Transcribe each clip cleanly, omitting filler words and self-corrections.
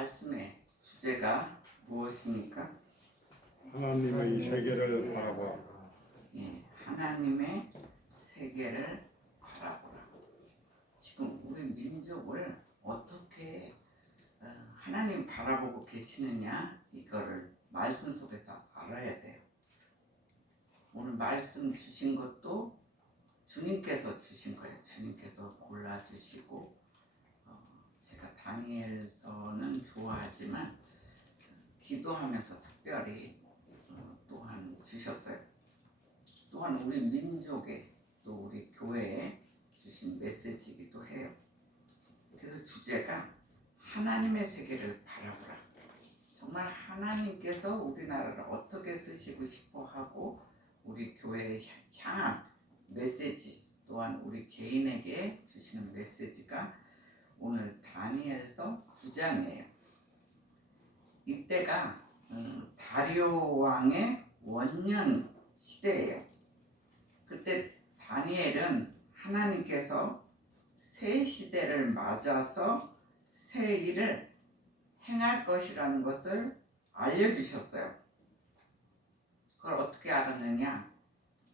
말씀의 주제가 무엇입니까? 하나님의 세계를 바라보라. 예, 하나님의 세계를 바라보라. 지금 우리 민족을 어떻게 하나님 바라보고 계시느냐, 이거를 말씀 속에서 알아야 돼요. 오늘 말씀 주신 것도 주님께서 주신 거예요. 주님께서 골라주시고, 제가 다니엘서는 좋아하지만 기도하면서 특별히 또한 주셨어요. 또한 우리 민족에, 또 우리 교회에 주신 메시지이기도 해요. 그래서 주제가 하나님의 세계를 바라보라. 정말 하나님께서 우리나라를 어떻게 쓰시고 싶어 하고 우리 교회에 향한 메시지, 또한 우리 개인에게 주시는 메시지가 오늘 다니엘서 9장이에요. 이때가 다리오 왕의 원년 시대예요. 그때 다니엘은 하나님께서 새 시대를 맞아서 새 일을 행할 것이라는 것을 알려주셨어요. 그걸 어떻게 알았느냐?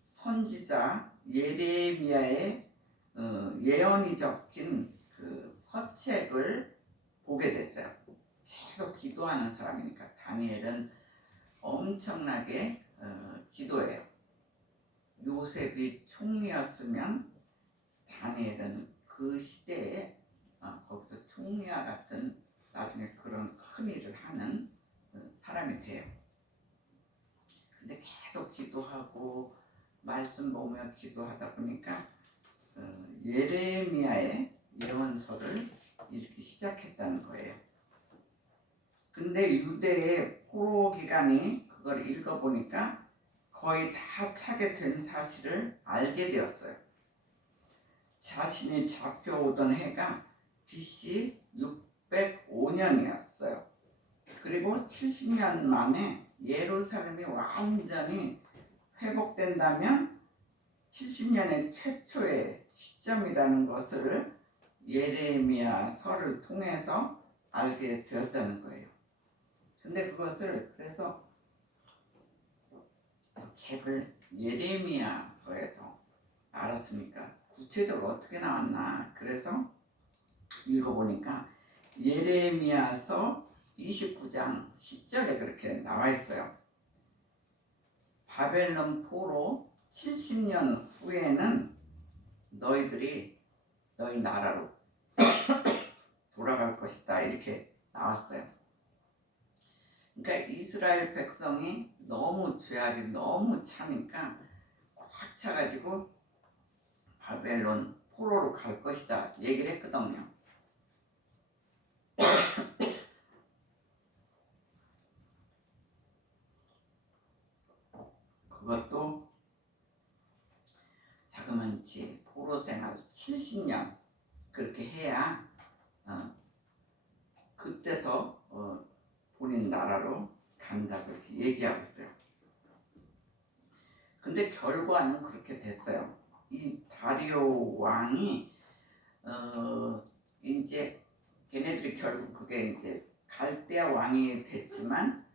선지자 예레미야의 예언이 적힌 그 서책을 보게 됐어요. 계속 기도하는 사람이니까 다니엘은 엄청나게 기도해요. 요셉이 총리였으면 다니엘은 그 시대에 거기서 총리와 같은 나중에 그런 큰 일을 하는 사람이 돼요. 근데 계속 기도하고 말씀 보며 기도하다 보니까 예레미야의 예언서를 읽기 시작했다는 거예요. 근데 유대의 포로 기간이 그걸 읽어보니까 거의 다 차게 된 사실을 알게 되었어요. 자신이 잡혀오던 해가 BC 605년이었어요. 그리고 70년 만에 예루살렘이 완전히 회복된다면 70년의 최초의 시점이라는 것을 예레미야서를 통해서 알게 되었다는 거예요. 근데 그것을 그래서 책을 예레미야서에서 알았으니까 구체적으로 어떻게 나왔나, 그래서 읽어보니까 예레미야서 29장 10절에 그렇게 나와 있어요. 바벨론 포로 70년 후에는 너희들이 너희 나라로 돌아갈 것이다, 이렇게 나왔어요. 그러니까 이스라엘 백성이 너무 죄악이 너무 차니까 꽉 차가지고 바벨론 포로로 갈 것이다 얘기를 했거든요. 그것도 자그만치 포로 생활 70년 그렇게 해야 그때서 본인 나라로 간다고 이렇게 얘기하고 있어요. 근데 결과는 그렇게 됐어요. 이 다리오 왕이 이제 걔네들이 결국 그게 이제 갈대아 왕이 됐지만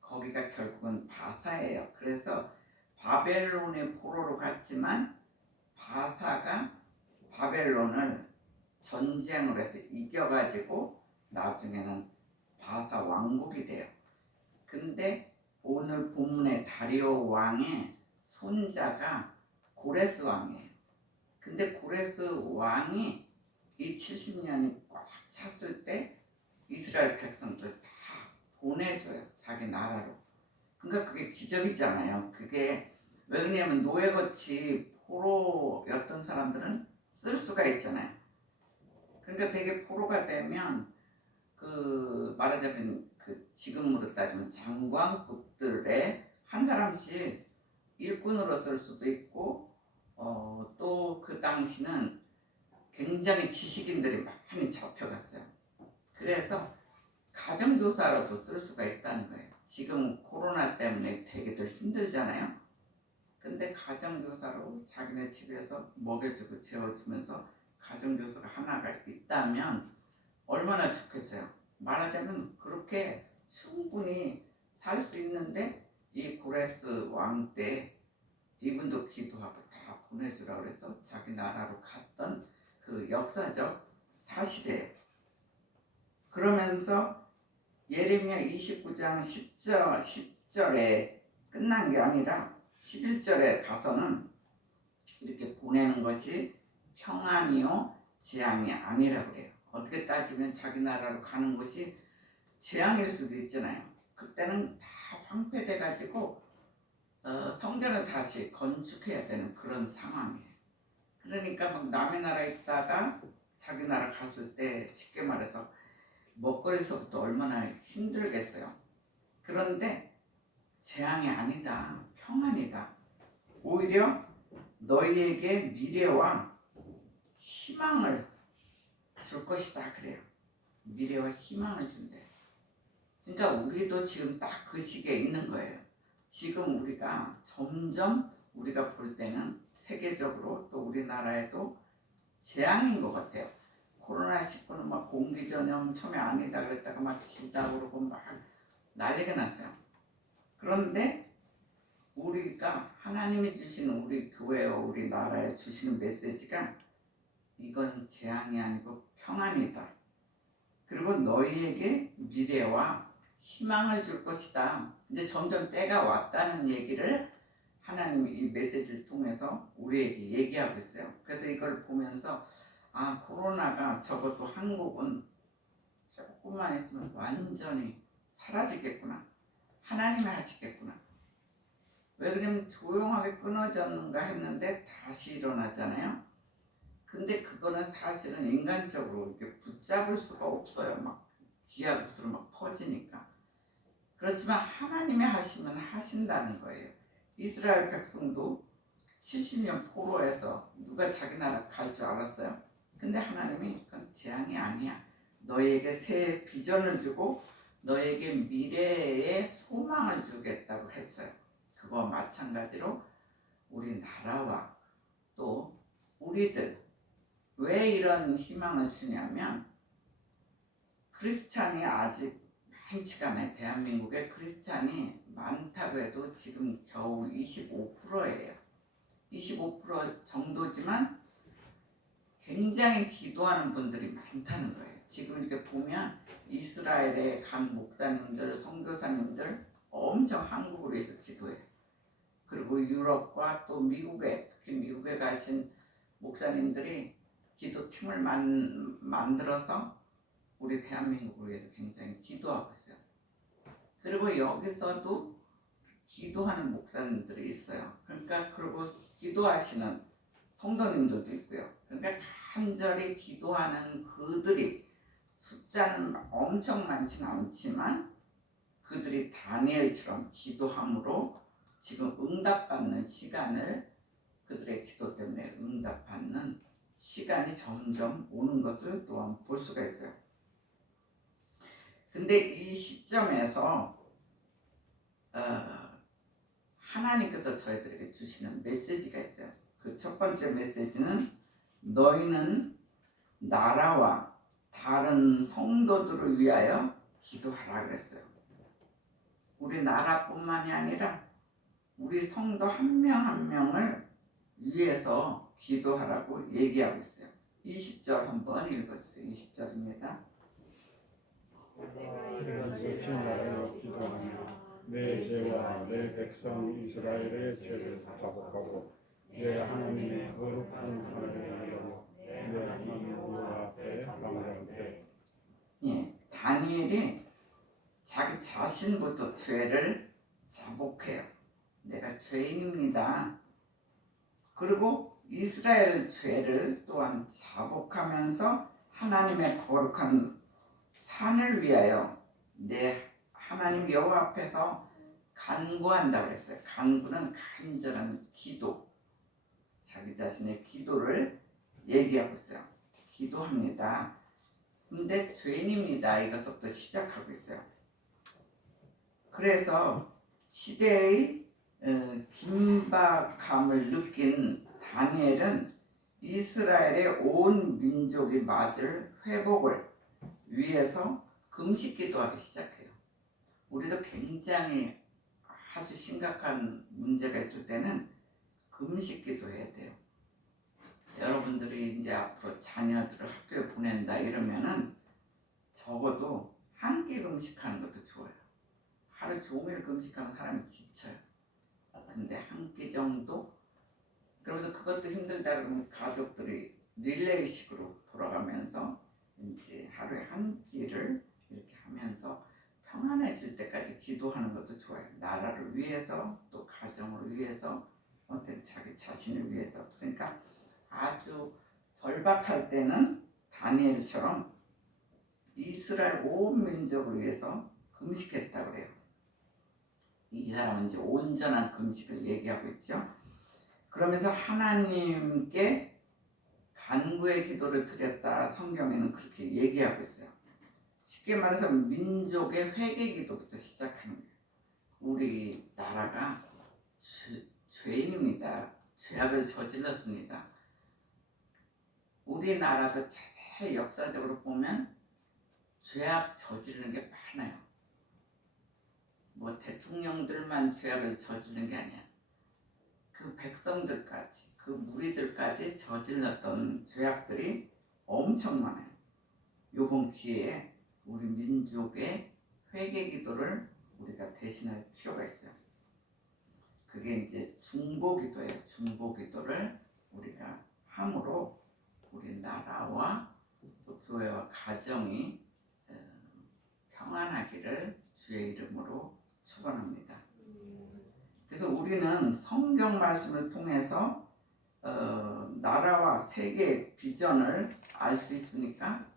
거기가 결국은 바사예요. 그래서 바벨론의 포로로 갔지만 바사가 바벨론을 전쟁을 해서 이겨가지고 나중에는 바사 왕국이 돼요. 근데 오늘 본문의 다리오 왕의 손자가 고레스 왕이에요. 근데 고레스 왕이 이 70년이 꽉 찼을 때 이스라엘 백성들 다 보내줘요, 자기 나라로. 그러니까 그게 기적이잖아요. 그게 왜냐면 노예같이 포로였던 사람들은 쓸 수가 있잖아요. 그러니까 되게 포로가 되면 그 말하자면 그 지금으로 따지면 장관급들의 한 사람씩 일꾼으로 쓸 수도 있고, 또 그 당시는 굉장히 지식인들이 많이 잡혀갔어요. 그래서 가정교사로도 쓸 수가 있다는 거예요. 지금 코로나 때문에 되게들 힘들잖아요. 근데 가정교사로 자기네 집에서 먹여주고 재워주면서 가정교사가 하나가 있다면 얼마나 좋겠어요. 말하자면 그렇게 충분히 살 수 있는데 이 고레스 왕 때 이분도 기도하고 다 보내주라 그래서 자기 나라로 갔던 그 역사적 사실이에요. 그러면서 예레미야 29장 10절에 끝난 게 아니라 11절에 가서는 이렇게 보내는 것이 평안이요 재앙이 아니라 그래요. 어떻게 따지면 자기 나라로 가는 것이 재앙일 수도 있잖아요. 그때는 다 황폐돼 가지고 성전을 다시 건축해야 되는 그런 상황이에요. 그러니까 막 남의 나라에 있다가 자기 나라 갔을 때 쉽게 말해서 먹거리서부터 얼마나 힘들겠어요. 그런데 재앙이 아니다. 평안이다. 오히려 너희에게 미래와 희망을 줄 것이다 그래요. 미래와 희망을 준대. 그러니까 우리도 지금 딱 그 시기에 있는 거예요. 지금 우리가 점점 우리가 볼 때는 세계적으로 또 우리나라에도 재앙인 것 같아요. 코로나19는 막 공기 전염 처음에 아니다 그랬다가 막 기다 그러고 막 난리가 났어요. 그런데 우리가 하나님이 주시는 우리 교회와 우리 나라에 주시는 메시지가 이건 재앙이 아니고 평안이다. 그리고 너희에게 미래와 희망을 줄 것이다. 이제 점점 때가 왔다는 얘기를 하나님이 이 메시지를 통해서 우리에게 얘기하고 있어요. 그래서 이걸 보면서 아, 코로나가 적어도 한국은 조금만 있으면 완전히 사라지겠구나. 하나님이 하시겠구나. 왜 그러면 조용하게 끊어졌는가 했는데 다시 일어나잖아요. 근데 그거는 사실은 인간적으로 이렇게 붙잡을 수가 없어요. 막 기하급수로 막 퍼지니까. 그렇지만 하나님이 하시면 하신다는 거예요. 이스라엘 백성도 70년 포로에서 누가 자기 나라 갈 줄 알았어요? 근데 하나님이 그건 재앙이 아니야. 너에게 새 비전을 주고 너에게 미래의 소망을 주겠다고 했어요. 그거와 마찬가지로 우리나라와 또 우리들 왜 이런 희망을 주냐면 크리스찬이 아직 많지가 않아요. 대한민국에 크리스찬이 많다고 해도 지금 겨우 25%예요. 25% 정도지만 굉장히 기도하는 분들이 많다는 거예요. 지금 이렇게 보면 이스라엘의 각 목사님들, 선교사님들 엄청 한국으로 해서 기도해요. 그리고 유럽과 또 미국에, 특히 미국에 가신 목사님들이 기도팀을 만들어서 우리 대한민국을 위해서 굉장히 기도하고 있어요. 그리고 여기서도 기도하는 목사님들이 있어요. 그러니까 그리고 기도하시는 성도님들도 있고요. 그러니까 간절히 기도하는 그들이 숫자는 엄청 많지는 않지만 그들이 다니엘처럼 기도함으로 지금 응답받는 시간을 그들의 기도 때문에 응답받는 시간이 점점 오는 것을 또한 볼 수가 있어요. 근데 이 시점에서 하나님께서 저희들에게 주시는 메시지가 있어요. 그 첫 번째 메시지는 너희는 나라와 다른 성도들을 위하여 기도하라 그랬어요. 우리 나라뿐만이 아니라 우리 성도 한 명 한 명을 위해서 기도하라고 얘기하고 있어요. 20절 한번 읽어주세요. 20절입니다. 그래서 진하여 기도하며 내 죄와 내 백성 이스라엘의 죄를 자복하고 내 하나님의 거룩한 하늘을 위하여 내 하나님 여호와 앞에 감사할 때. 예, 다니엘이 자기 자신부터 죄를 자복해요. 내가 죄인입니다. 그리고 이스라엘 죄를 또한 자복하면서 하나님의 거룩한 산을 위하여 내 하나님 여호와 앞에서 간구한다고 그랬어요. 간구는 간절한 기도, 자기 자신의 기도를 얘기하고 있어요. 기도합니다. 근데 죄인입니다. 이것부터 시작하고 있어요. 그래서 시대의 긴박함을 느낀 다니엘은 이스라엘의 온 민족이 맞을 회복을 위해서 금식 기도하기 시작해요. 우리도 굉장히 아주 심각한 문제가 있을 때는 금식 기도해야 돼요. 여러분들이 이제 앞으로 자녀들을 학교에 보낸다 이러면은 적어도 한 끼 금식하는 것도 좋아요. 하루 종일 금식하는 사람이 지쳐요. 근데 한 끼 정도? 그러면서 그것도 힘들다 그러면 가족들이 릴레이식으로 돌아가면서 이제 하루에 한 끼를 이렇게 하면서 평안해질 때까지 기도하는 것도 좋아요. 나라를 위해서 또 가정을 위해서 어떤 자기 자신을 위해서. 그러니까 아주 절박할 때는 다니엘처럼 이스라엘 온 민족을 위해서 금식했다 그래요. 이 사람은 이제 온전한 금식을 얘기하고 있죠. 그러면서 하나님께 간구의 기도를 드렸다. 성경에는 그렇게 얘기하고 있어요. 쉽게 말해서 민족의 회개 기도부터 시작하는 거예요. 우리 나라가 죄인입니다. 죄악을 저질렀습니다. 우리나라도 자세히 역사적으로 보면 죄악 저지르는 게 많아요. 뭐 대통령들만 죄악을 저지르는 게 아니야. 그 백성들까지, 그 무리들까지 저질렀던 죄악들이 엄청 많아요. 요번 기회에 우리 민족의 회개 기도를 우리가 대신할 필요가 있어요. 그게 이제 중보 기도예요. 중보 기도를 우리가 함으로 우리 나라와 또 교회와 가정이 평안하기를 주의 이름으로 축원합니다. 그래서 우리는 성경 말씀을 통해서 나라와 세계의 비전을 알 수 있으니까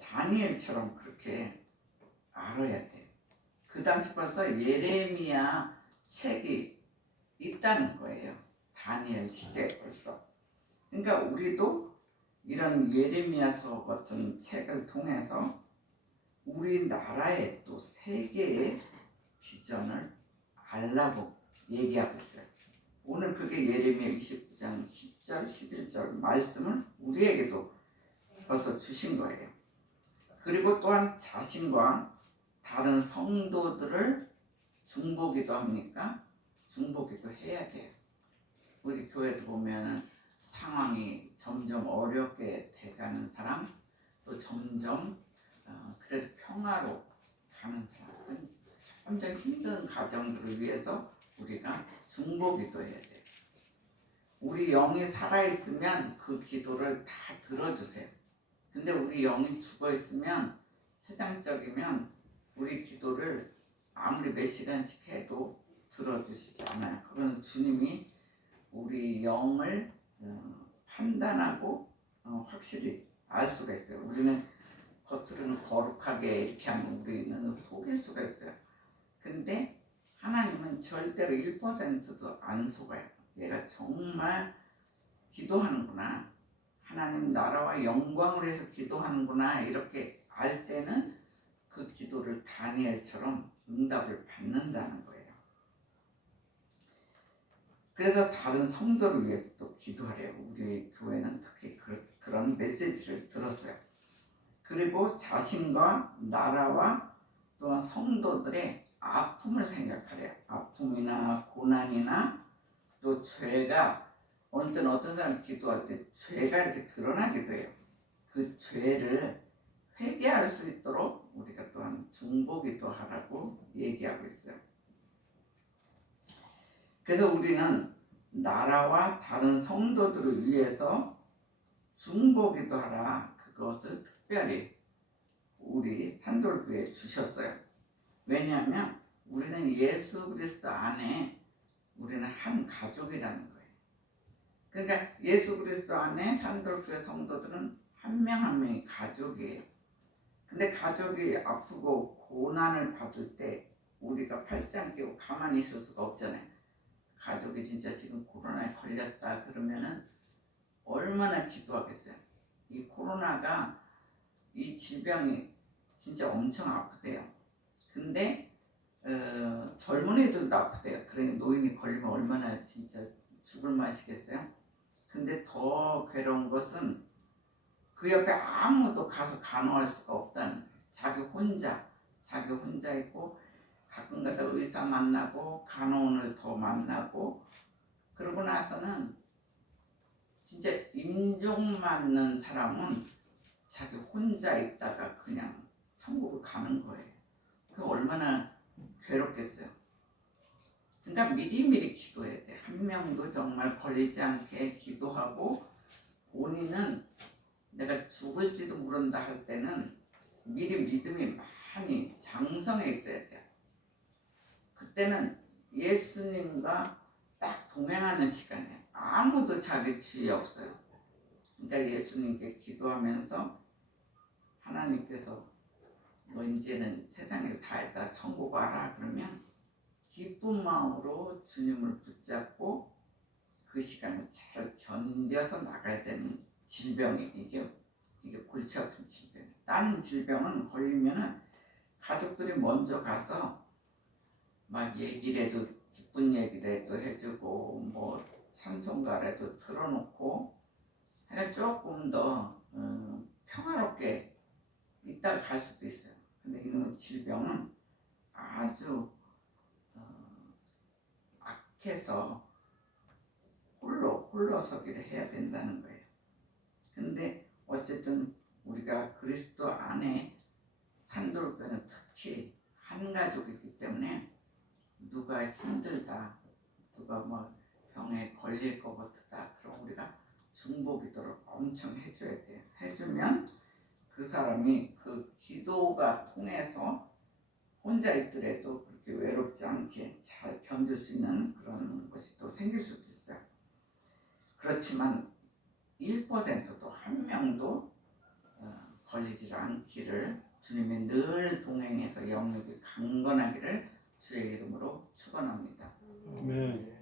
다니엘처럼 그렇게 알아야 돼요. 그 당시 벌써 예레미야 책이 있다는 거예요. 다니엘 시대에 벌써. 그러니까 우리도 이런 예레미야서 같은 책을 통해서 우리나라의 또 세계의 비전을 알라고 얘기하고 있어요. 오늘 그게 예레미야 29장 10절 11절 말씀을 우리에게도 벌써 주신 거예요. 그리고 또한 자신과 다른 성도들을 중보기도 합니까? 중보기도 해야 돼요. 우리 교회도 보면 상황이 점점 어렵게 돼가는 사람, 또 점점 그래도 평화로 가는 사람, 점점 힘든 가정들을 위해서 우리가 중보기도 해야 돼요. 우리 영이 살아있으면 그 기도를 다 들어주세요. 근데 우리 영이 죽어있으면 세상적이면 우리 기도를 아무리 몇 시간씩 해도 들어주시지 않아요. 그건 주님이 우리 영을 판단하고 확실히 알 수가 있어요. 우리는 겉으로는 거룩하게 이렇게 하면 우리는 속일 수가 있어요. 근데 하나님은 절대로 1%도 안 속아요. 얘가 정말 기도하는구나. 하나님 나라와 영광을 위해서 기도하는구나. 이렇게 알 때는 그 기도를 다니엘처럼 응답을 받는다는 거예요. 그래서 다른 성도를 위해서 또 기도하래요. 우리 교회는 특히 그런 메시지를 들었어요. 그리고 자신과 나라와 또한 성도들의 아픔을 생각하래요. 아픔이나 고난이나 또 죄가 어느 때는 어떤 사람이 기도할 때 죄가 이렇게 드러나기도 해요. 그 죄를 회개할 수 있도록 우리가 또한 중보기도 하라고 얘기하고 있어요. 그래서 우리는 나라와 다른 성도들을 위해서 중보기도 하라. 그것을 특별히 우리 산돌교회에 주셨어요. 왜냐하면 우리는 예수 그리스도 안에 우리는 한 가족이라는 거예요. 그러니까 예수 그리스도 안에 산돌교회 성도들은 한 명 한 명이 가족이에요. 근데 가족이 아프고 고난을 받을 때 우리가 팔짱 끼고 가만히 있을 수가 없잖아요. 가족이 진짜 지금 코로나에 걸렸다 그러면은 얼마나 기도하겠어요. 이 코로나가 이 질병이 진짜 엄청 아프대요. 근데 젊은이들도 아프대요. 그러니 노인이 걸리면 얼마나 진짜 죽을 맛이겠어요. 근데 더 괴로운 것은 그 옆에 아무도 가서 간호할 수가 없다는 거예요. 자기 혼자 있고 가끔가다 의사 만나고 간호원을 더 만나고 그러고 나서는 진짜 임종 맞는 사람은 자기 혼자 있다가 그냥 천국을 가는 거예요. 그 얼마나 괴롭겠어요. 그러니까 미리미리 기도해야 돼. 한 명도 정말 걸리지 않게 기도하고 본인은 내가 죽을지도 모른다 할 때는 미리 믿음이 많이 장성해 있어야 돼요. 그때는 예수님과 딱 동행하는 시간이에요. 아무도 자기 주위에 없어요. 그러니까 예수님께 기도하면서 하나님께서 너 이제는 세상에 다 했다 천국 와라 그러면 기쁜 마음으로 주님을 붙잡고 그 시간을 잘 견뎌서 나가야 되는 질병이 이게 골치 같은 질병이에요. 다른 질병은 걸리면은 가족들이 먼저 가서 막 얘기를 해도 기쁜 얘기를 해주고 뭐 찬송가라도 틀어놓고 그러니까 조금 더 평화롭게 있다가 갈 수도 있어요. 근데 이런 질병은 아주 악해서 홀로서기를 해야 된다는 거예요. 근데 어쨌든 우리가 그리스도 안에 산돌교는 특히 한 가족이기 때문에 누가 힘들다, 누가 뭐 병에 걸릴 것 같다, 그럼 우리가 중보기도를 엄청 해줘야 돼요. 해주면 그 사람이 그 기도가 통해서 혼자 있더라도 그렇게 외롭지 않게 잘 견딜 수 있는 그런 것이 또 생길 수도 있어요. 그렇지만 1%도 한 명도 걸리지 않기를 주님이 늘 동행해서 영역이 강건하기를 주의 이름으로 축원합니다. 네.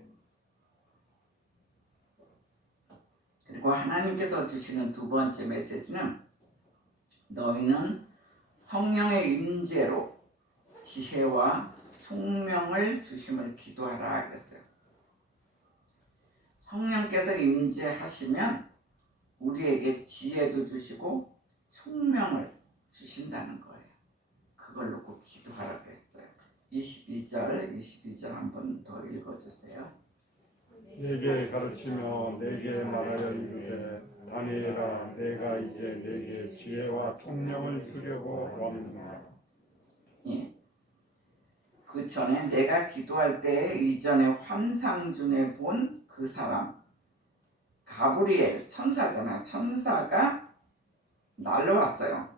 그리고 하나님께서 주시는 두 번째 메시지는 너희는 성령의 임재로 지혜와 총명을 주심을 기도하라 그랬어요. 성령께서 임재하시면 우리에게 지혜도 주시고 총명을 주신다는 거예요. 그걸 놓고 기도하라 그랬어요. 22절 한번 더 읽어주세요. 내게 가르치며 내게 말하여 이르되 다니엘아 내가 이제 내게 지혜와 총명을 주려고 왔느니라. 예. 그 전에 내가 기도할 때 이전에 환상 중에 본 그 사람 가브리엘 천사잖아. 천사가 날라왔어요.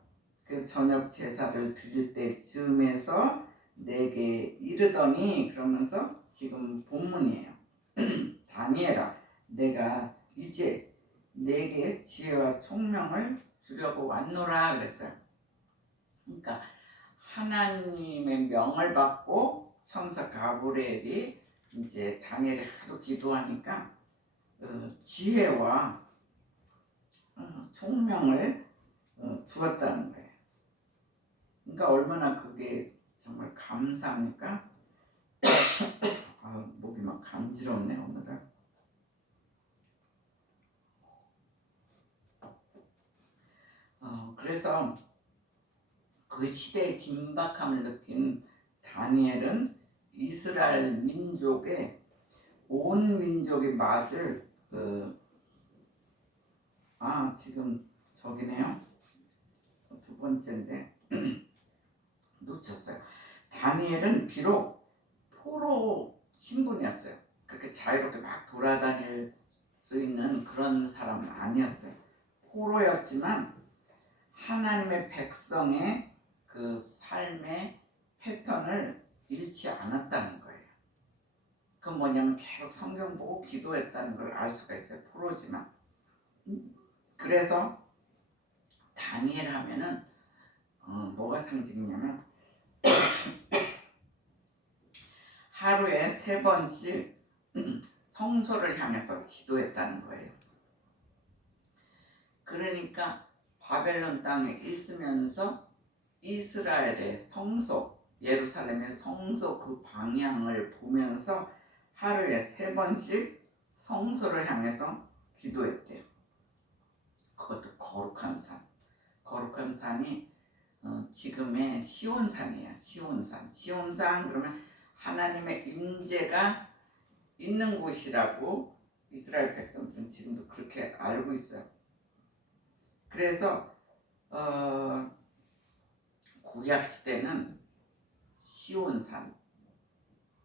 그 저녁 제사를 드릴 때쯤에서 내게 이르더니 그러면서 지금 본문이에요. 다니엘아 내가 이제 내게 지혜와 총명을 주려고 왔노라 그랬어요. 그러니까 하나님의 명을 받고 천사 가브리엘이 이제 다니엘이 하도 기도하니까 지혜와 총명을 주었다는 거예요. 그러니까 얼마나 그게 정말 감사합니까? 목이 막 간지럽네 오늘은. 그래서 그 시대의 긴박함을 느낀 다니엘은 이스라엘 민족의 온 민족이 맞을 지금 저기네요. 두 번째인데 놓쳤어요. 다니엘은 비록 포로 신분이었어요. 그렇게 자유롭게 막 돌아다닐 수 있는 그런 사람은 아니었어요. 포로였지만 하나님의 백성의 그 삶의 패턴을 잃지 않았다는 거예요. 그 뭐냐면 계속 성경 보고 기도했다는 걸 알 수가 있어요. 포로지만. 그래서 다니엘 하면은 뭐가 상징이냐면 하루에 3번씩 성소를 향해서 기도했다는 거예요. 그러니까 바벨론 땅에 있으면서 이스라엘의 성소, 예루살렘의 성소 그 방향을 보면서 하루에 3번씩 성소를 향해서 기도했대요. 그것도 거룩한 산. 거룩한 산이 지금의 시온산이에요. 시온산. 시온산 그러면 하나님의 임재가 있는 곳이라고 이스라엘 백성들은 지금도 그렇게 알고 있어요. 그래서 구약 시대는 시온산.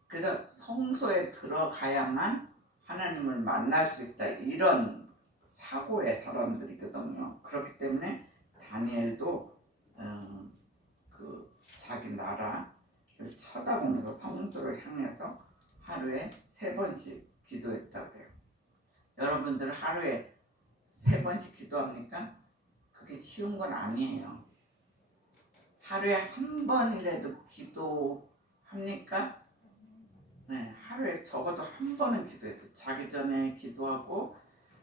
그래서 성소에 들어가야만 하나님을 만날 수 있다. 이런 사고의 사람들이거든요. 그렇기 때문에 다니엘도 그 자기 나라를 쳐다보면서 성소를 향해서 하루에 3번씩 기도했다고 해요. 여러분들 하루에 3번씩 기도합니까? 그게 쉬운 건 아니에요. 하루에 한 번이라도 기도합니까? 네, 하루에 적어도 한 번은 기도해야 돼. 자기 전에 기도하고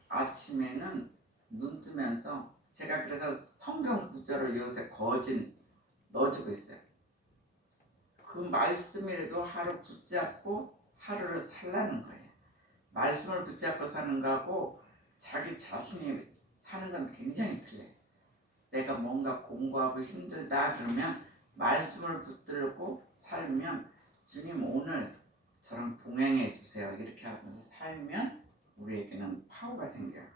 아침에는 눈 뜨면서 제가 그래서 성경 구절을 요새 거진 넣어주고 있어요. 그 말씀이라도 하루 붙잡고 하루를 살라는 거예요. 말씀을 붙잡고 사는 거하고 자기 자신이 사는 건 굉장히 틀려요. 내가 뭔가 공부하고 힘들다 그러면 말씀을 붙들고 살면 주님 오늘 저랑 동행해 주세요. 이렇게 하면서 살면 우리에게는 파워가 생겨요.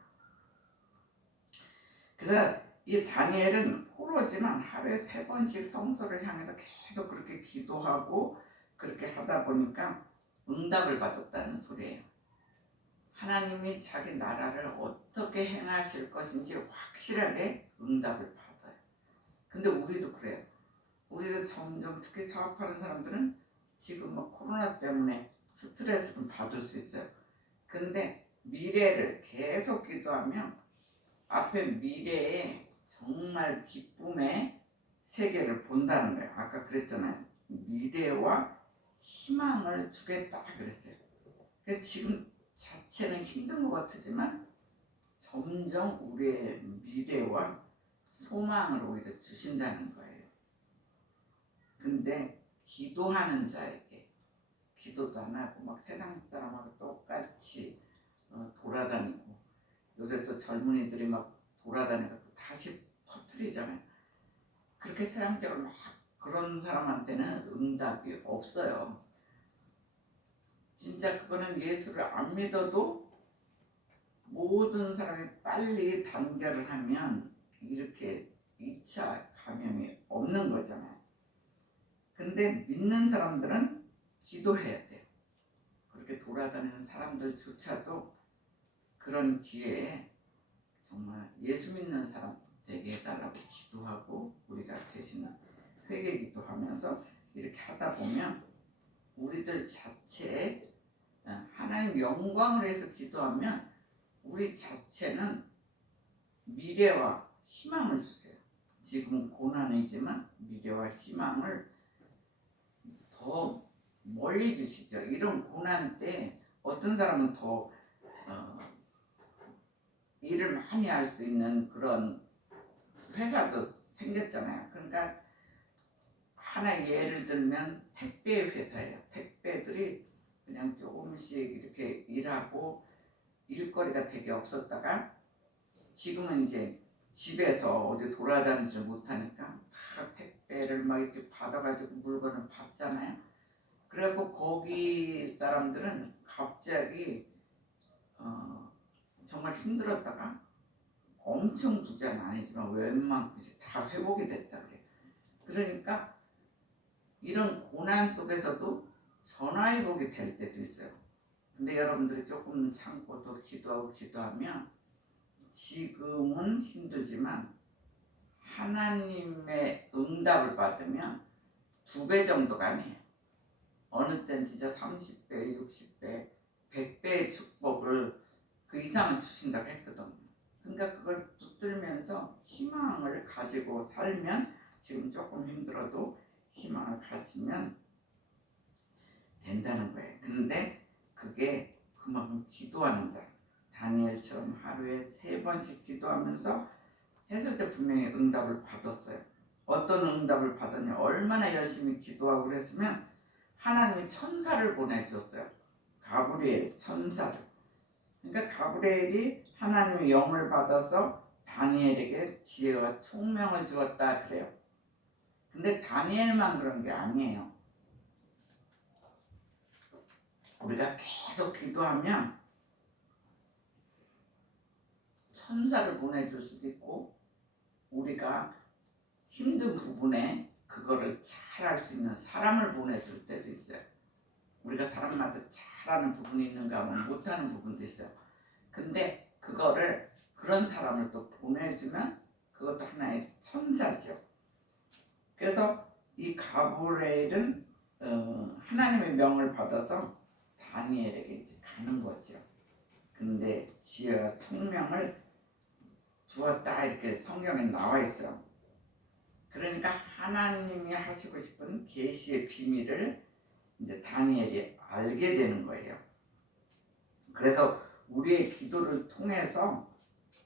그래서 이 다니엘은 포로지만 하루에 3번씩 성소를 향해서 계속 그렇게 기도하고 그렇게 하다 보니까 응답을 받았다는 소리예요. 하나님이 자기 나라를 어떻게 행하실 것인지 확실하게 응답을 받아요. 근데 우리도 그래요. 우리도 점점 특히 사업하는 사람들은 지금 뭐 코로나 때문에 스트레스를 받을 수 있어요. 근데 미래를 계속 기도하면 앞에 미래에 정말 기쁨의 세계를 본다는 거예요. 아까 그랬잖아요. 미래와 희망을 주겠다 그랬어요. 그래서 지금 자체는 힘든 것 같지만 점점 우리의 미래와 소망을 오히려 주신다는 거예요. 근데 기도하는 자에게 기도도 안 하고 막 세상 사람하고 똑같이 돌아다니고 요새 또 젊은이들이 막 돌아다니고 다시 퍼뜨리잖아요. 그렇게 세상적으로 막 그런 사람한테는 응답이 없어요. 진짜 그거는 예수를 안 믿어도 모든 사람이 빨리 단결을 하면 이렇게 2차 감염이 없는 거잖아요. 근데 믿는 사람들은 기도해야 돼요. 그렇게 돌아다니는 사람들조차도 그런 기회에 정말 예수 믿는 사람 되게 해달라고 기도하고 우리가 대신 회개 기도하면서 이렇게 하다 보면 우리들 자체에 하나님 영광을 위해서 기도하면 우리 자체는 미래와 희망을 주세요. 지금 고난이지만 미래와 희망을 더 멀리 주시죠. 이런 고난 때 어떤 사람은 더 일을 많이 할 수 있는 그런 회사도 생겼잖아요. 그러니까 하나 예를 들면 택배 회사예요. 택배들이 그냥 조금씩 이렇게 일하고 일거리가 되게 없었다가 지금은 이제 집에서 어디 돌아다니지 못하니까 다 택배를 막 이렇게 받아가지고 물건을 받잖아요. 그래갖고 거기 사람들은 갑자기 정말 힘들었다가 엄청 부자는 아니지만 웬만큼씩 다 회복이 됐다 그래요. 그러니까 이런 고난 속에서도 전화위복이 될 때도 있어요. 근데 여러분들이 조금 참고 또 기도하면 지금은 힘들지만 하나님의 응답을 받으면 2배 정도가 아니에요. 어느 때는 진짜 30배, 60배, 100배의 축복을 그 이상은 주신다고 했거든요. 그러니까 그걸 붙들면서 희망을 가지고 살면 지금 조금 힘들어도 희망을 가지면 된다는 거예요. 근데 그게 그만큼 기도하는 자, 다니엘처럼 하루에 3번씩 기도하면서 했을 때 분명히 응답을 받았어요. 어떤 응답을 받았냐, 얼마나 열심히 기도하고 그랬으면 하나님이 천사를 보내줬어요. 가브리엘 천사를. 그러니까 가브리엘이 하나님의 영을 받아서 다니엘에게 지혜와 총명을 주었다 그래요. 근데 다니엘만 그런 게 아니에요. 우리가 계속 기도하면 천사를 보내줄 수도 있고, 우리가 힘든 부분에 그거를 잘할 수 있는 사람을 보내줄 때도 있어요. 우리가 사람마다 잘하는 부분이 있는가 하면 못하는 부분도 있어요. 근데 그거를 그런 사람을 또 보내주면 그것도 하나의 천사죠. 그래서 이 가브리엘은 하나님의 명을 받아서 다니엘에게 이제 가는 거죠. 근데 지혜와 총명을 주었다 이렇게 성경에 나와 있어요. 그러니까 하나님이 하시고 싶은 계시의 비밀을 이제 다니엘이 알게 되는 거예요. 그래서 우리의 기도를 통해서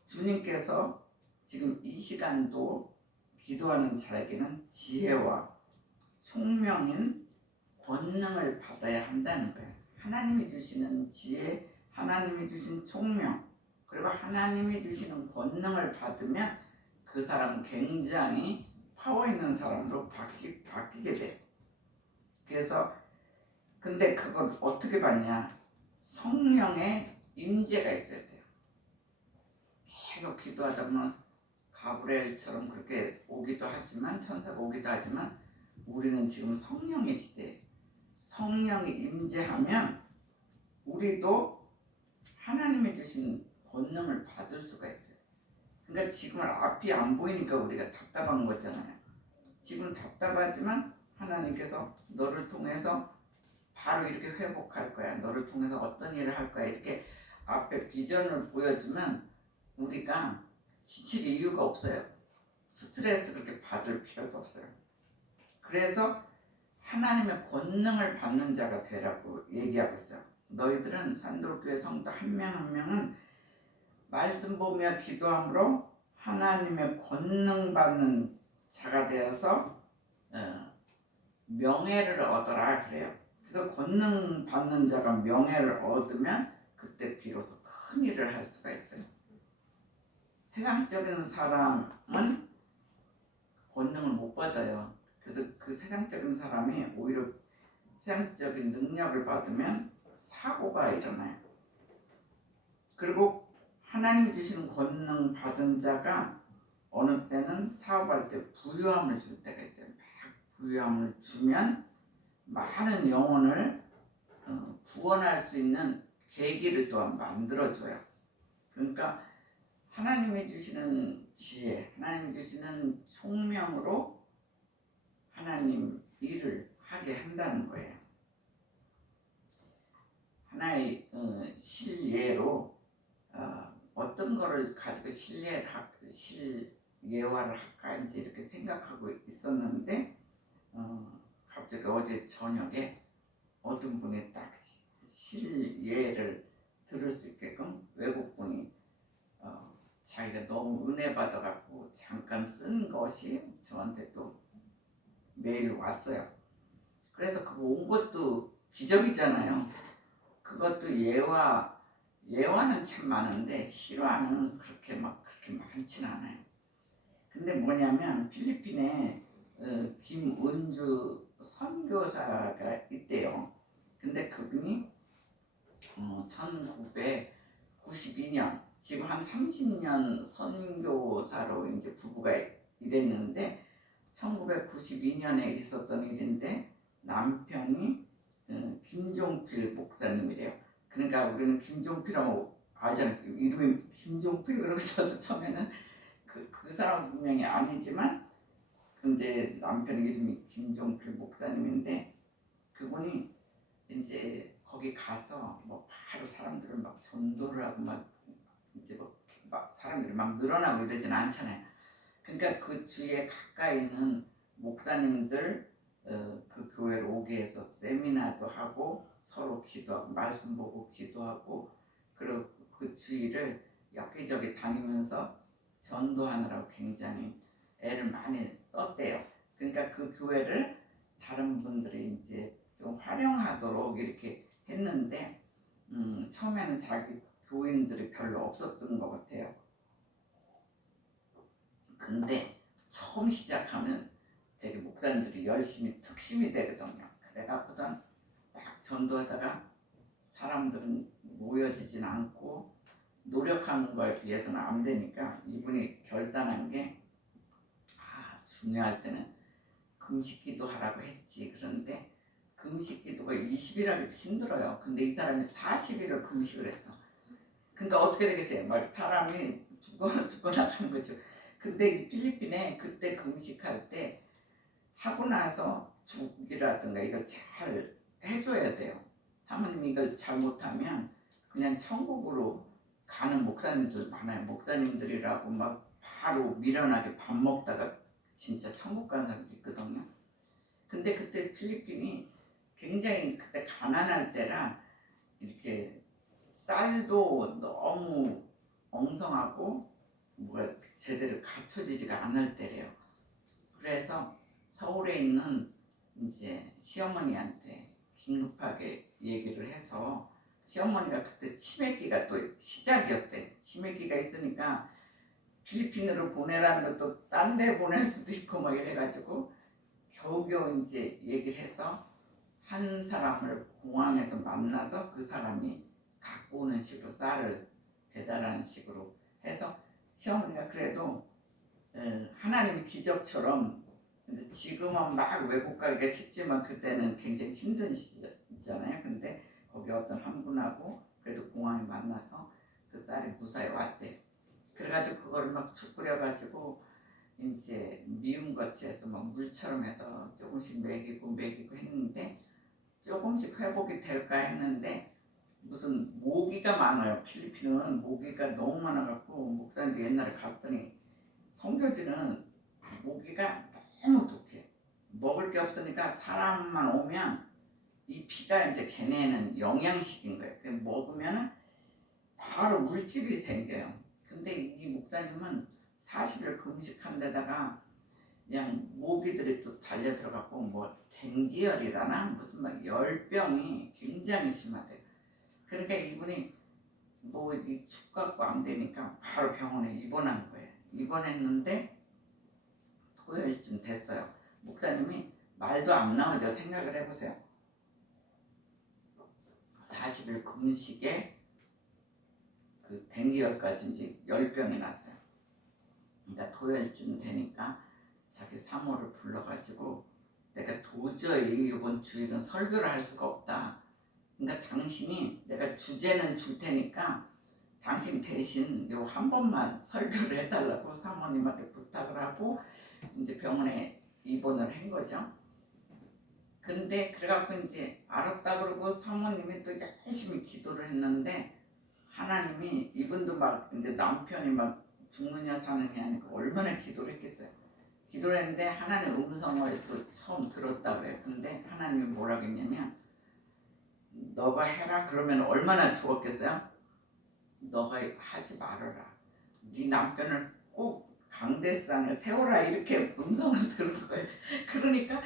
주님께서 지금 이 시간도 기도하는 자에게는 지혜와 총명인 권능을 받아야 한다는 거예요. 하나님이 주시는 지혜, 하나님이 주신 총명, 그리고 하나님이 주시는 권능을 받으면 그 사람은 굉장히 파워 있는 사람으로 바뀌게 돼요. 그래서 근데 그걸 어떻게 받냐? 성령의 임재가 있어야 돼요. 계속 기도하다 보면 가브리엘처럼 그렇게 오기도 하지만, 천사가 오기도 하지만, 우리는 지금 성령의 시대에 성령이 임재하면 우리도 하나님이 주신 권능을 받을 수가 있어요. 그러니까 지금 앞이 안 보이니까 우리가 답답한 거잖아요. 지금 답답하지만 하나님께서 너를 통해서 바로 이렇게 회복할 거야. 너를 통해서 어떤 일을 할 거야. 이렇게 앞에 비전을 보여주면 우리가 지칠 이유가 없어요. 스트레스 그렇게 받을 필요도 없어요. 그래서 하나님의 권능을 받는 자가 되라고 얘기하고 있어요. 너희들은 산돌교회 성도 한 명 한 명은 말씀 보며 기도함으로 하나님의 권능 받는 자가 되어서 명예를 얻어라 그래요. 그래서 권능 받는 자가 명예를 얻으면 그때 비로소 큰 일을 할 수가 있어요. 세상적인 사람은 권능을 못 받아요. 그래서 그 세상적인 사람이 오히려 세상적인 능력을 받으면 사고가 일어나요. 그리고 하나님 주시는 권능 받은 자가 어느 때는 사업할 때 부유함을 줄 때가 있어요. 막 부유함을 주면 많은 영혼을 구원할 수 있는 계기를 또한 만들어줘요. 그러니까 하나님이 주시는 지혜, 하나님이 주시는 총명으로 하나님 일을 하게 한다는 거예요. 하나의 실예로 어떤 거를 가지고 실예화를 할까 이제 이렇게 생각하고 있었는데 갑자기 어제 저녁에 어떤 분이 딱 실예를 들을 수 있게끔 외국분이 자기가 너무 은혜 받아갖고 잠깐 쓴 것이 저한테 또 메일 왔어요. 그래서 그거 온 것도 기적이잖아요. 그것도 예화는 참 많은데 실화는 그렇게 많지는 않아요. 근데 뭐냐면 필리핀에 김은주 선교사가 있대요. 근데 그분이 1992년 지금 한 30년 선교사로 이제 부부가 일했는데 1992년에 있었던 일인데 남편이 김종필 목사님이래요. 그러니까 우리는 김종필하고 알잖아요. 이름이 김종필. 그러고 저도 처음에는 그 사람 분명히 아니지만 근데 남편 이름이 김종필 목사님인데 그분이 이제 거기 가서 뭐 바로 사람들을 막 전도를 하고 막 이제 막 사람들이 막 늘어나고 이러진 않잖아요. 그러니까 그 주위에 가까이 있는 목사님들 그 교회로 오게 해서 세미나도 하고 서로 기도하고 말씀 보고 기도하고 그리고 그 주위를 여기저기 다니면서 전도하느라고 굉장히 애를 많이 썼대요. 그러니까 그 교회를 다른 분들이 이제 좀 활용하도록 이렇게 했는데 처음에는 자기 교인들이 별로 없었던 것 같아요. 근데 처음 시작하면 되게 목사님들이 열심히 특심이 되거든요. 그래갖고선 막 전도하다가 사람들은 모여지진 않고 노력하는 거에 비해서는 안 되니까 이분이 결단한 게 중요할 때는 금식기도 하라고 했지. 그런데 금식기도가 20일 하기도 힘들어요. 근데 이 사람이 40일을 금식을 했어. 그러니까 어떻게 되겠어요? 막 사람이 죽어나가는 거죠. 근데 이 필리핀에 그때 금식할 때 하고 나서 죽이라든가 이걸 잘 해줘야 돼요. 사모님 이걸 잘못하면 그냥 천국으로 가는 목사님들 많아요. 목사님들이라고 막 바로 미련하게 밥 먹다가 진짜 천국 가는 사람도 있거든요. 근데 그때 필리핀이 굉장히 그때 가난할 때라 이렇게 쌀도 너무 엉성하고 뭐가 제대로 갖춰지지가 않을 때래요. 그래서 서울에 있는 이제 시어머니한테 긴급하게 얘기를 해서 시어머니가 그때 치매기가 또 시작이었대. 치매기가 있으니까 필리핀으로 보내라는 것도 딴 데 보낼 수도 있고 막 이래가지고 겨우겨우 이제 얘기를 해서 한 사람을 공항에서 만나서 그 사람이 갖고 오는 식으로 쌀을 배달하는 식으로 해서 시어머니가 그래도 하나님의 기적처럼 지금은 막 외국 가기가 쉽지만 그때는 굉장히 힘든 시기잖아요. 근데 거기 어떤 한 분하고 그래도 공항에 만나서 그 쌀이 무사히 왔대. 그래가지고 그걸 막 죽 끓여가지고 이제 미음 같이 해서 막 물처럼 해서 조금씩 먹이고 했는데 조금씩 회복이 될까 했는데 무슨 모기가 많아요. 필리핀은 모기가 너무 많아갖고 목사님도 옛날에 갔더니 선교지는 모기가 너무 독해. 먹을 게 없으니까 사람만 오면 이 피가 이제 걔네는 영양식인 거예요. 그 먹으면 바로 물집이 생겨요. 근데 이 목사님은 40일 금식한 데다가 그냥 모기들이 또 달려 들어가고 뭐 댕기열이라나 무슨 막 열병이 굉장히 심하대요. 그러니까 이분이 뭐 이 축 갖고 안 되니까 바로 병원에 입원한 거예요. 입원했는데 토요일쯤 됐어요. 목사님이 말도 안 나오죠. 생각을 해보세요. 40일 금식에 그 댕기열까지 이제 열병이 났어요. 그러니까 토요일쯤 되니까 자기 사모를 불러가지고 내가 도저히 이번 주일은 설교를 할 수가 없다. 그러니까 당신이 내가 주제는 줄 테니까 당신 대신 요 한 번만 설교를 해달라고 사모님한테 부탁을 하고 이제 병원에 입원을 한 거죠. 근데 그래갖고 이제 알았다 그러고 사모님이 또 열심히 기도를 했는데 하나님이 이분도 막 이제 남편이 막 죽느냐 사느냐 하니까 얼마나 기도를 했겠어요. 기도를 했는데 하나님 음성을 또 처음 들었다 그래요. 근데 하나님이 뭐라고 했냐면 너가 해라 그러면 얼마나 좋았겠어요? 너가 하지 말아라. 네 남편을 꼭 강대상에 세워라 이렇게 음성을 들은 거예요. 그러니까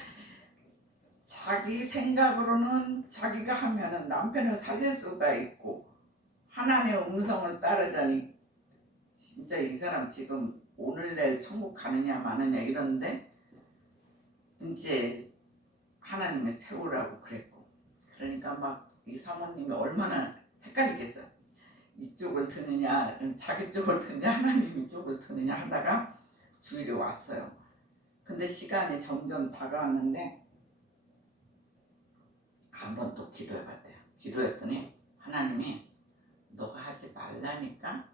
자기 생각으로는 자기가 하면은 남편을 살릴 수가 있고 하나님의 음성을 따르자니 진짜 이 사람 지금 오늘 내일 천국 가느냐 마느냐 이러는데 이제 하나님이 세우라고 그랬고 그러니까 막 이 사모님이 얼마나 헷갈리겠어요. 이쪽을 드느냐 자기 쪽을 드느냐 하나님 이쪽을 드느냐 하다가 주일이 왔어요. 근데 시간이 점점 다가왔는데 한번 또 기도해봤대요. 기도했더니 하나님이 너가 하지 말라니까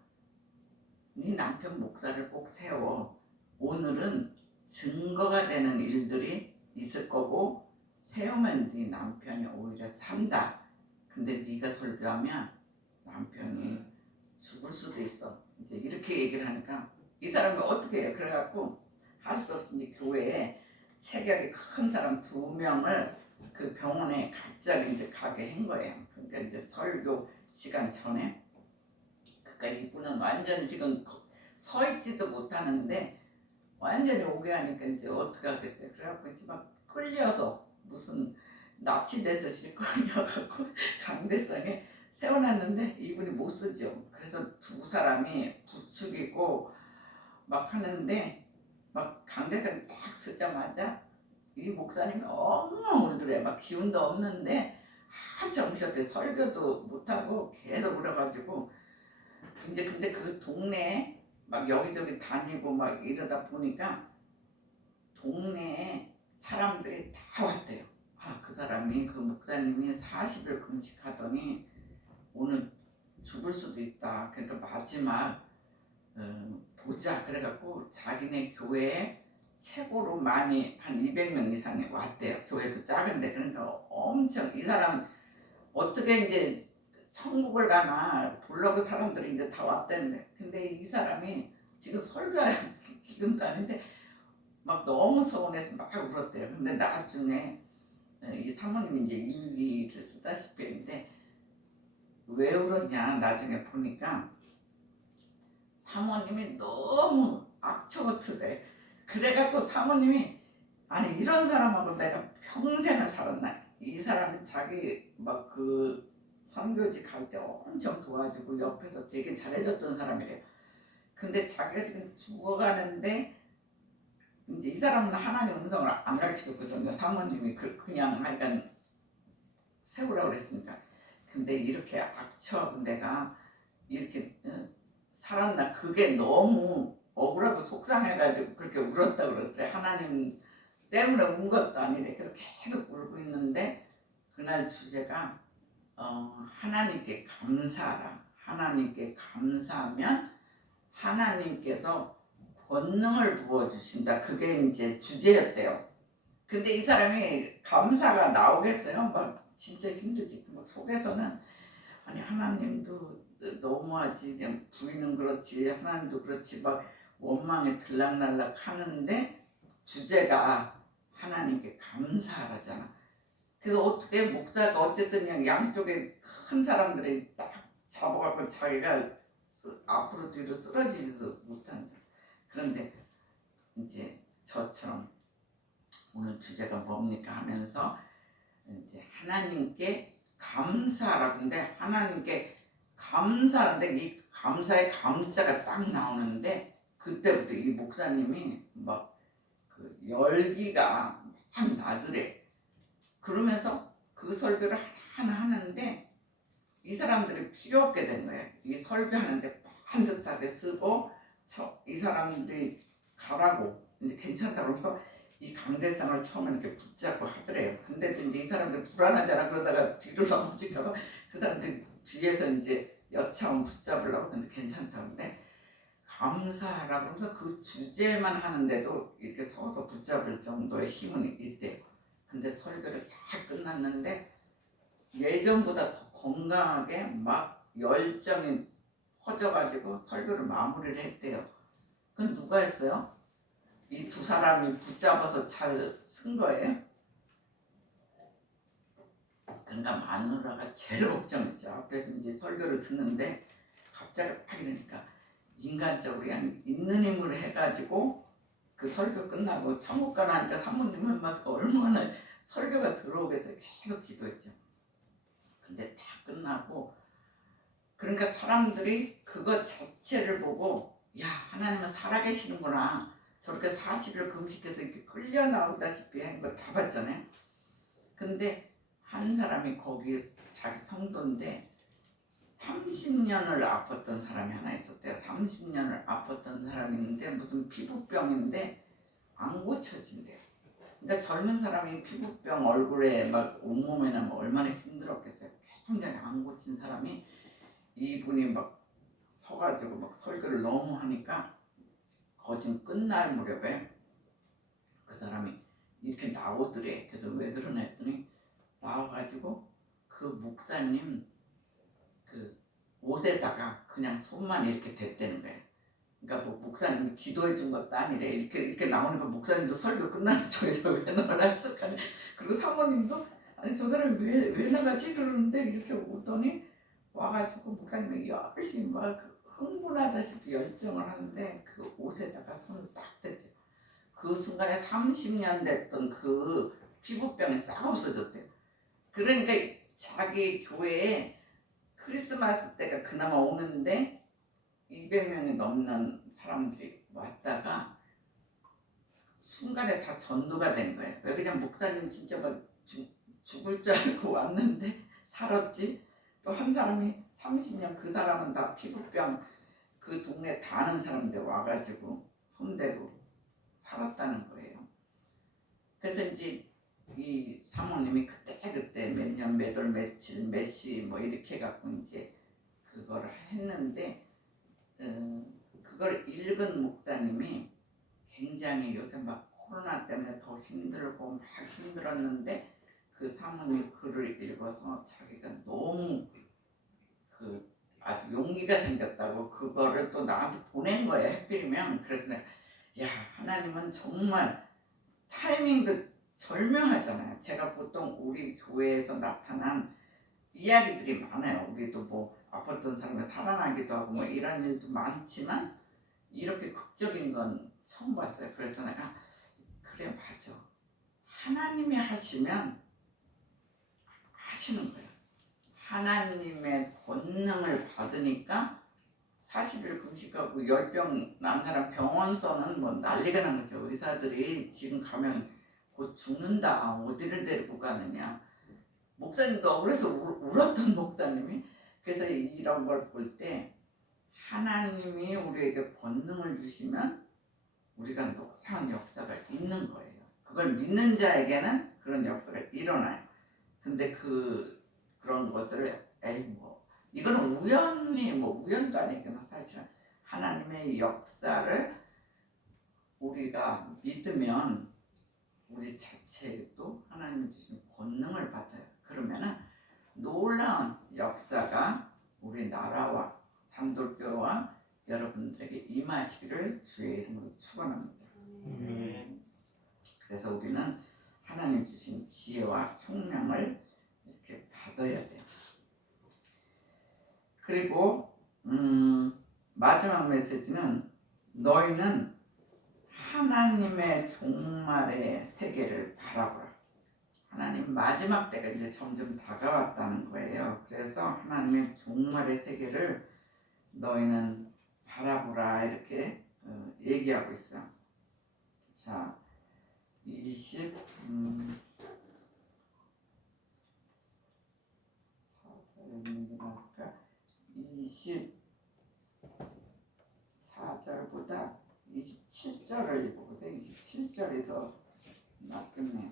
네 남편 목사를 꼭 세워. 오늘은 증거가 되는 일들이 있을 거고 세우면 네 남편이 오히려 산다. 근데 네가 설교하면 남편이 죽을 수도 있어. 이제 이렇게 얘기를 하니까 이 사람이 어떻게 해요? 그래갖고 할 수 없이 이제 교회에 체격이 큰 사람 2명을 그 병원에 갑자기 이제 가게 한 거예요. 그러니까 이제 설교 시간 전에. 그러니까 이분은 완전 지금 서 있지도 못하는데 완전히 오게 하니까 이제 어떻게 하겠어요. 그래갖고 이제 막 끌려서 무슨 납치돼서 실컷이어갖고 강대상에 세워놨는데 이분이 못 쓰죠. 그래서 두 사람이 부축이고 막 하는데 막 강대상 딱 쓰자마자 이 목사님이 엉엉 울더래. 막 기운도 없는데 한참 우셨대. 설교도 못하고 계속 울어가지고 이제 근데 그 동네에 막 여기저기 다니고 막 이러다 보니까 동네에 사람들이 다 왔대요. 아, 그 사람이 그 목사님이 40일 금식하더니 오늘 죽을 수도 있다. 그러니까 마지막 보자. 그래갖고 자기네 교회에 최고로 많이 한 200명 이상이 왔대요. 교회도 작은데. 그러니까 엄청 이 사람 어떻게 이제 천국을 가나 보려고 사람들이 이제 다 왔대는데 근데 이 사람이 지금 설교할 기금도 아닌데 막 너무 서운해서 막 울었대요. 근데 나중에 이 사모님이 이제 일기를 쓰다시피 했는데 왜 울었냐 나중에 보니까 사모님이 너무 악처같으래. 그래갖고 사모님이 아니 이런 사람하고 내가 평생을 살았나. 이 사람이 자기 막 그 선교직 할 때 엄청 도와주고 옆에서 되게 잘해줬던 사람이래요. 근데 자기가 지금 죽어가는데 이제 이 사람은 하나님 음성을 안 가르쳐줬거든요. 사모님이 그냥 하여간 세우라고 그랬으니까. 근데 이렇게 악처하고 내가 이렇게 살았나 그게 너무 억울하고 속상해가지고 그렇게 울었다고 그러더래. 하나님 때문에 운 것도 아니래. 그래서 계속 울고 있는데 그날 주제가 하나님께 감사하라. 하나님께 감사하면 하나님께서 권능을 부어주신다. 그게 이제 주제였대요. 근데 이 사람이 감사가 나오겠어요? 막 진짜 힘들지. 막 속에서는 아니 하나님도 너무하지. 부인은 그렇지. 하나님도 그렇지. 막 원망에 들락날락 하는데 주제가 하나님께 감사하라잖아. 그래서 어떻게 목사가 어쨌든 그냥 양쪽에 큰 사람들이 딱 잡아갖고 자기가 앞으로 뒤로 쓰러지지도 못한다. 그런데 이제 저처럼 오늘 주제가 뭡니까 하면서 이제 하나님께 감사하라. 근데 하나님께 감사하는데 이 감사의 감자가 딱 나오는데 그때부터 이 목사님이 막 그 열기가 막 나더래. 그러면서 그 설교를 하나 하는데 이 사람들이 필요 없게 된 거예요. 이 설교하는데 반듯하게 쓰고 이 사람들이 가라고 이제 괜찮다고 해서 이 강대상을 처음에 이렇게 붙잡고 하더래요. 근데 이제 이 사람들 불안하잖아. 그러다가 뒤로 넘어질까봐 그 사람들 뒤에서 이제 여차원 붙잡으려고 근데 괜찮다는데 감사하라 그러면서 그 주제만 하는데도 이렇게 서서 붙잡을 정도의 힘은 있대요. 근데 설교를 다 끝났는데 예전보다 더 건강하게 막 열정이 퍼져가지고 설교를 마무리를 했대요. 그건 누가 했어요? 이 두 사람이 붙잡아서 잘 쓴 거예요. 그러니까 마누라가 제일 걱정했죠. 앞에서 이제 설교를 듣는데 갑자기 막 이러니까 인간적으로 그냥 있는 힘으로 해가지고 그 설교 끝나고 천국 가라니까 사모님은 막 얼마나 설교가 들어오겠어요. 계속 기도했죠. 근데 다 끝나고 그러니까 사람들이 그것 자체를 보고 야 하나님은 살아계시는구나. 저렇게 40일 금식해서 이렇게 끌려 나오다시피 하는 걸 다 봤잖아요. 근데 한 사람이 거기 자기 성도인데 30년을 아팠던 사람이 하나 있었대요. 30년을 아팠던 사람이 있는데 무슨 피부병인데 안 고쳐진대요. 그러니까 젊은 사람이 피부병 얼굴에 막 온몸에 나면 얼마나 힘들었겠어요. 굉장히 안 고친 사람이 이분이 막 서가지고 막 설교를 너무 하니까 거진 끝날 무렵에 그 사람이 이렇게 나오더래. 그래서 왜 그러나 했더니 나와가지고 그 목사님 그 옷에다가 그냥 손만 이렇게 댔다는 거예요. 그러니까 뭐 목사님이 기도해 준 것도 아니래. 이렇게 나오니까 목사님도 설교 끝나서 저기서 왜 나와라 했을까네. 그리고 사모님도 아니 저 사람이 왜 나가지 그러는데 이렇게 오더니 와가지고 목사님이 열심히 막 흥분하다시피 열정을 하는데 그 옷에다가 손을 딱 댔대요. 그 순간에 30년 됐던 그 피부병이 싹 없어졌대요. 그러니까 자기 교회에 크리스마스 때가 그나마 오는데 200명이 넘는 사람들이 왔다가 순간에 다 전도가 된 거예요. 왜 그냥 목사님 진짜 막 죽을 줄 알고 왔는데 살았지. 또 한 사람이 30년 그 사람은 다 피부병 그 동네 다 아는 사람인데 와가지고 손대고 살았다는 거예요. 그래서 이제 이 사모님이 그때 몇 년 몇 월 며칠 몇 시 뭐 이렇게 해갖고 이제 그거를 했는데 그걸 읽은 목사님이 굉장히 요새 막 코로나 때문에 더 힘들고 막 힘들었는데 그 사모님 글을 읽어서 자기가 너무 그 아주 용기가 생겼다고 그거를 또 나한테 보낸 거예요. 하필이면. 그래서 내가 야 하나님은 정말 타이밍도 절묘하잖아요. 제가 보통 우리 교회에서 나타난 이야기들이 많아요. 우리도 뭐 아팠던 사람이 살아나기도 하고 뭐 이런 일도 많지만 이렇게 극적인 건 처음 봤어요. 그래서 내가 그래 맞아. 하나님이 하시면 하시는 거예요. 하나님의 권능을 받으니까 40일 금식하고 열병 난 사람 병원서는 뭐 난리가 난 거죠. 의사들이 지금 가면 곧 죽는다. 어디를 데리고 가느냐. 목사님도 억울해서 울었던 목사님이. 그래서 이런 걸 볼 때 하나님이 우리에게 권능을 주시면 우리가 놀라운 역사가 있는 거예요. 그걸 믿는 자에게는 그런 역사가 일어나요. 근데 그런 것들을 에이 뭐 이거는 우연히 뭐 우연도 아니구나. 사실 하나님의 역사를 우리가 믿으면 우리 자체도 하나님이 주신 권능을 받아요. 그러면은 놀라운 역사가 우리 나라와 산돌교와 여러분들에게 임하시기를 주의 이름으로 축원합니다. 그래서 우리는 하나님 주신 지혜와 총명을 이렇게 받아야 돼요. 그리고 마지막 메시지는 너희는 하나님의 종말의 세계를 바라보라. 하나님 마지막 때가 이제 점점 다가왔다는 거예요. 그래서 하나님의 종말의 세계를 너희는 바라보라 이렇게 얘기하고 있어요. 자, 24절부터 27절을 읽어보세요. 27절이 더 낫겠네요.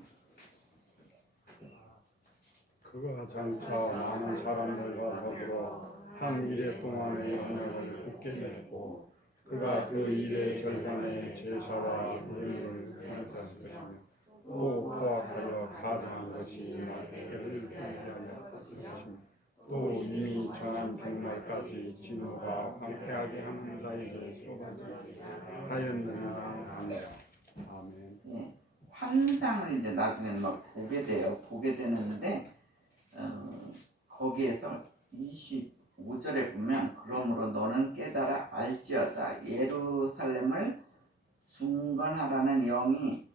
그가 장차 많은 사람들과 더불어 한 일의 동안의 언약을 굳게 맺고 그가 그 일의 절반의 제사와 예물을 상주할 것이며 또 포악하여 가장한 것이 마태를 회개하여 것이며 또 이미 정한 종말까지 진노가 황폐하게 하는 자에게 쏟아지게 하였느니라. 아멘. 네, 환상을 이제 나중에 막 보게 돼요. 보게 되는데 거기에서 25절에 보면 그러므로 너는 깨달아 알지어다. 예루살렘을 중건하라는 영이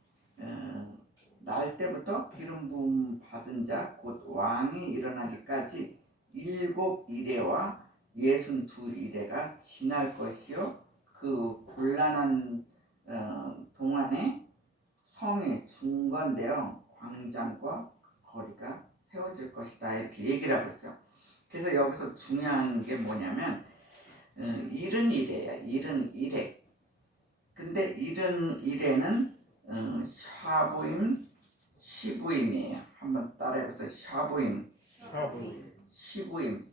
날 때부터 기름 부음 받은 자 곧 왕이 일어나기까지 7이레와 62이레가 지날 것이요 그 곤란한 동안에 성이 중건되어 광장과 거리가 세워질 것이다 이렇게 얘기를 하고 있어요. 그래서 여기서 중요한 게 뭐냐면 일은 이래야 일은 이래. 근데 일은 이래는 샤부임 시부임이에요. 한번 따라해보세요. 샤부임 시부임.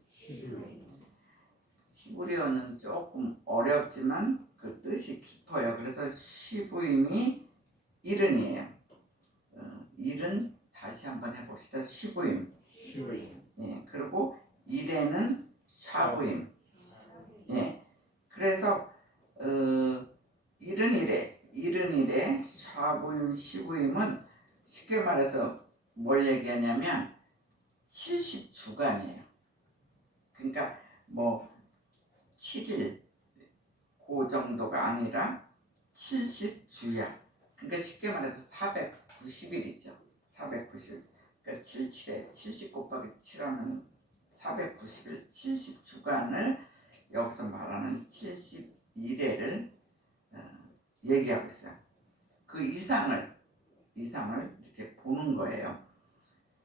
히브리어는 조금 어렵지만 그 뜻이 깊어요. 그래서 시부임이 일은이에요. 일은 다시 한번 해봅시다. 시부임. 예, 그리고 일에는 샤부임. 예, 그래서 일은 일에 샤부임 시부임은 쉽게 말해서 뭘 얘기하냐면 70주간이에요. 그러니까 뭐 7일 그 정도가 아니라 70주야. 그러니까 쉽게 말해서 490일이죠. 490일. 그러니까 77에 70 곱하기 7하면 490일, 70주간을 여기서 말하는 71회를 얘기하고 있어요. 그 이상을 이렇게 보는 거예요.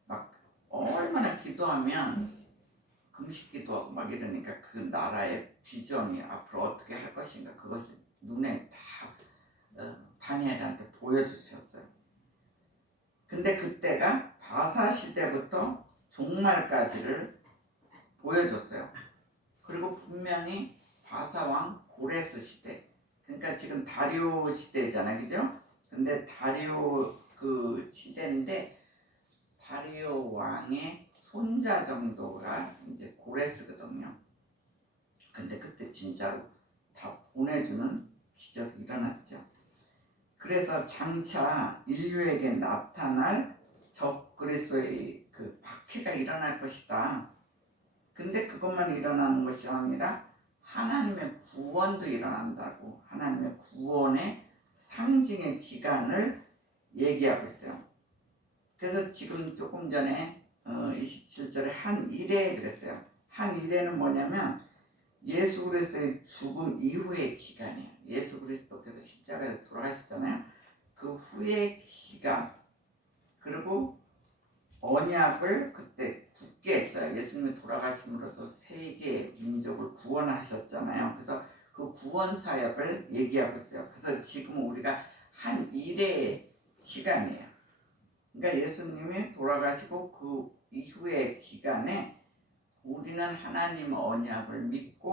막 얼마나 기도하면 금식 기도하고 막 이러니까 그 나라의 비전이 앞으로 어떻게 할 것인가 그것이 눈에 다 다니엘한테 보여주셨어요. 근데 그때가 바사 시대부터 종말까지를 보여줬어요. 그리고 분명히 바사 왕 고레스 시대, 그러니까 지금 다리오 시대잖아요, 그죠? 근데 다리오 그 시대인데 다리오 왕의 손자 정도가 이제 고레스거든요. 근데 그때 진짜로 다 보내주는 기적이 일어났죠. 그래서 장차 인류에게 나타날 적그리스도의 그 박해가 일어날 것이다. 근데 그것만 일어나는 것이 아니라 하나님의 구원도 일어난다고, 하나님의 구원의 상징의 기간을 얘기하고 있어요. 그래서 지금 조금 전에 27절에 한 일에 그랬어요. 한 일에는 뭐냐면 예수 그리스도의 죽음 이후의 기간이에요. 예수 그리스도께서 십자가에 돌아가셨잖아요. 그 후의 기간, 그리고 언약을 그때 굳게 했어요. 예수님이 돌아가심으로써 세계 민족을 구원하셨잖아요. 그래서 그 구원 사역을 얘기하고 있어요. 그래서 지금 우리가 한 일의 시간이에요. 그러니까 예수님이 돌아가시고 그 이후의 기간에 우리는 하나님 언약을 믿고